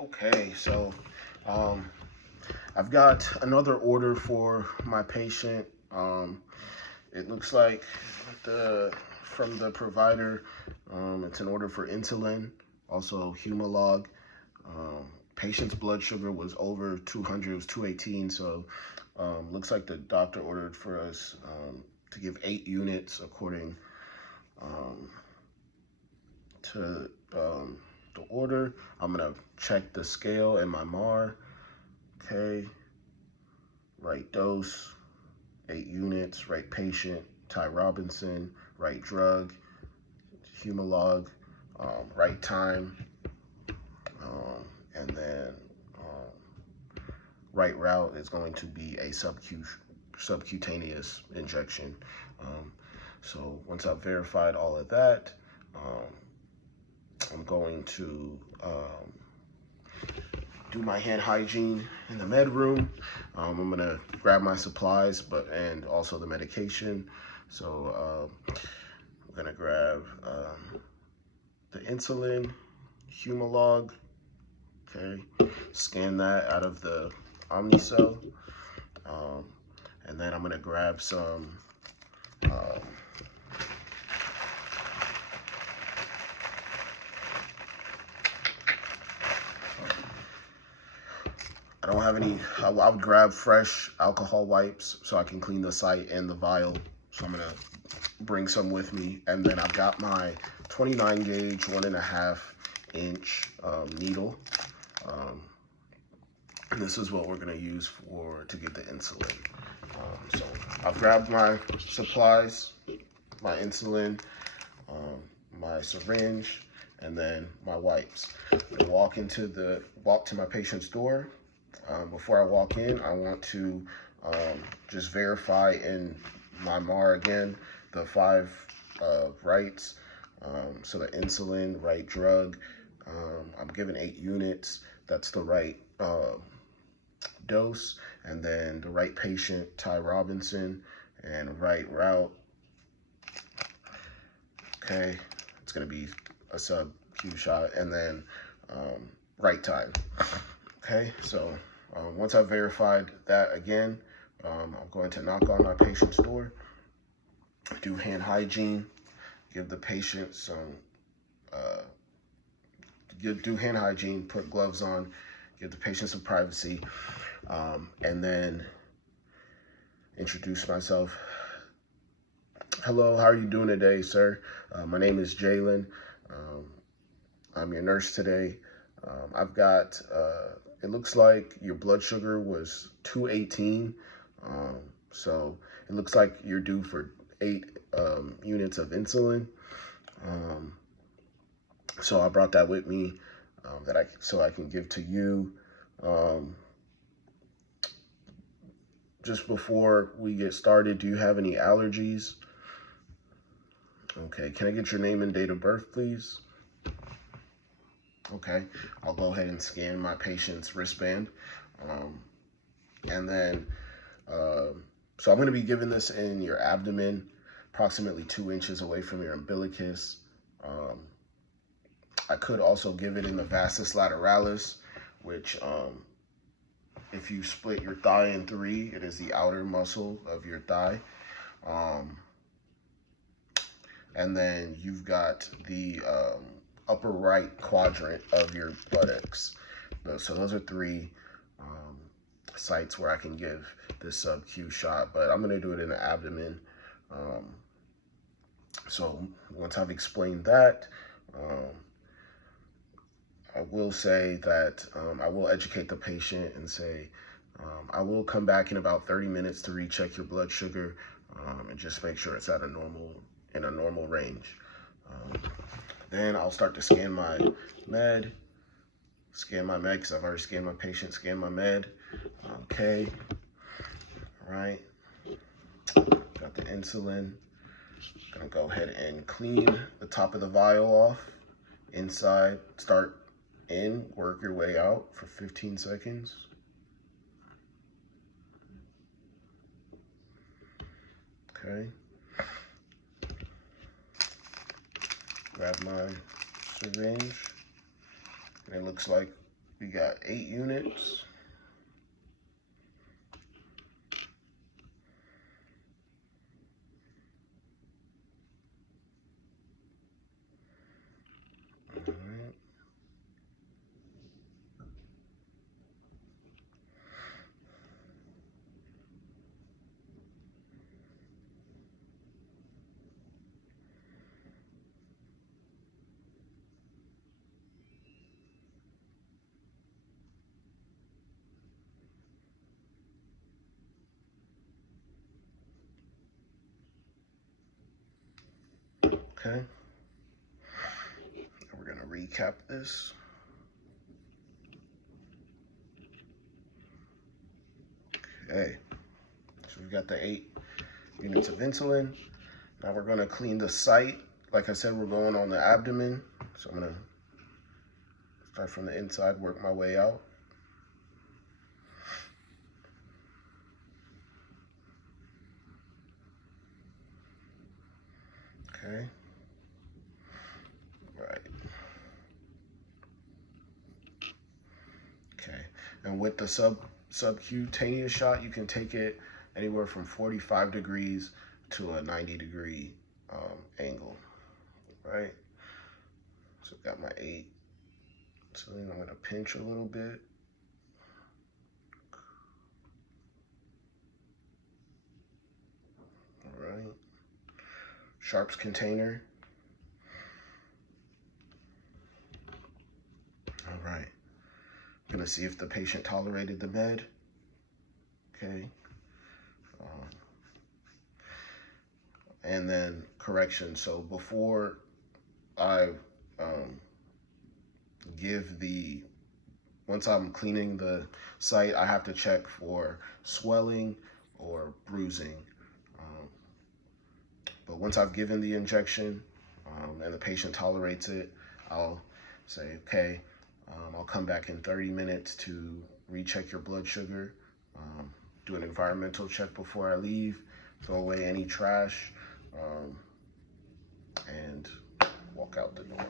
Okay, so um, I've got another order for my patient. It looks like the from the provider, it's an order for insulin, also Humalog. Patient's blood sugar was over 200, it was 218, so looks like the doctor ordered for us to give 8 units according um, to the order. I'm gonna check the scale and my MAR. Okay, right dose, 8 units, right patient, Ty Robinson, right drug, Humalog, right time, and then right route is going to be a subcutaneous injection. Um, so once I've verified all of that, um, I'm going to do my hand hygiene in the med room. I'm gonna grab my supplies, and also the medication. So I'm gonna grab the insulin, Humalog. Okay, scan that out of the Omnicell, um, and then I'm gonna grab some. Um, I don't have any. I would grab fresh alcohol wipes so I can clean the site and the vial. So I'm gonna bring some with me, and then I've got my 29 gauge, 1.5 inch needle. Um, and this is what we're gonna use to get the insulin. So I've grabbed my supplies, my insulin, um, my syringe, and then my wipes. I'm gonna walk to my patient's door. Before I walk in, I want to just verify in my MAR again the 5 rights. So the insulin, right drug. I'm given 8 units. That's the right dose. And then the right patient, Ty Robinson, and right route. Okay, it's gonna be a sub-Q shot, and then right time. Okay, so once I've verified that again, I'm going to knock on my patient's door, do hand hygiene, give the patient some, do hand hygiene, put gloves on, give the patient some privacy, and then introduce myself. Hello, how are you doing today, sir? My name is Jalen. I'm your nurse today. I've got, it looks like your blood sugar was 218. So it looks like you're due for 8 units of insulin. So I brought that with me so I can give to you. Just before we get started, do you have any allergies? Okay, can I get your name and date of birth, please? Okay, I'll go ahead and scan my patient's wristband. And then, so I'm going to be giving this in your abdomen, approximately 2 inches away from your umbilicus. I could also give it in the vastus lateralis, which if you split your thigh in 3, it is the outer muscle of your thigh. And then you've got the upper right quadrant of your buttocks. So those are 3 sites where I can give this sub-Q shot, but I'm gonna do it in the abdomen. So once I've explained that, I will say that I will educate the patient and say, I will come back in about 30 minutes to recheck your blood sugar and just make sure it's in a normal range. Then I'll start to scan my med, because I've already scanned my patient, scan my med. Okay, all right, got the insulin. Gonna go ahead and clean the top of the vial off, inside, start in, work your way out for 15 seconds. Okay. Grab my syringe, and it looks like We got 8 units. All right. Okay. We're gonna recap this. Okay. So we've got the 8 units of insulin. Now we're gonna clean the site. Like I said, we're going on the abdomen. So I'm gonna start from the inside, work my way out. Okay. Right. Okay. And with the subcutaneous shot, you can take it anywhere from 45 degrees to a 90-degree angle. Right. So I've got my 8. So then I'm gonna pinch a little bit. All right. Sharps container. All right. I'm gonna see if the patient tolerated the med. Okay. And then correction. So before I once I'm cleaning the site, I have to check for swelling or bruising. But once I've given the injection and the patient tolerates it, I'll say, okay, I'll come back in 30 minutes to recheck your blood sugar, do an environmental check before I leave, throw away any trash, and walk out the door.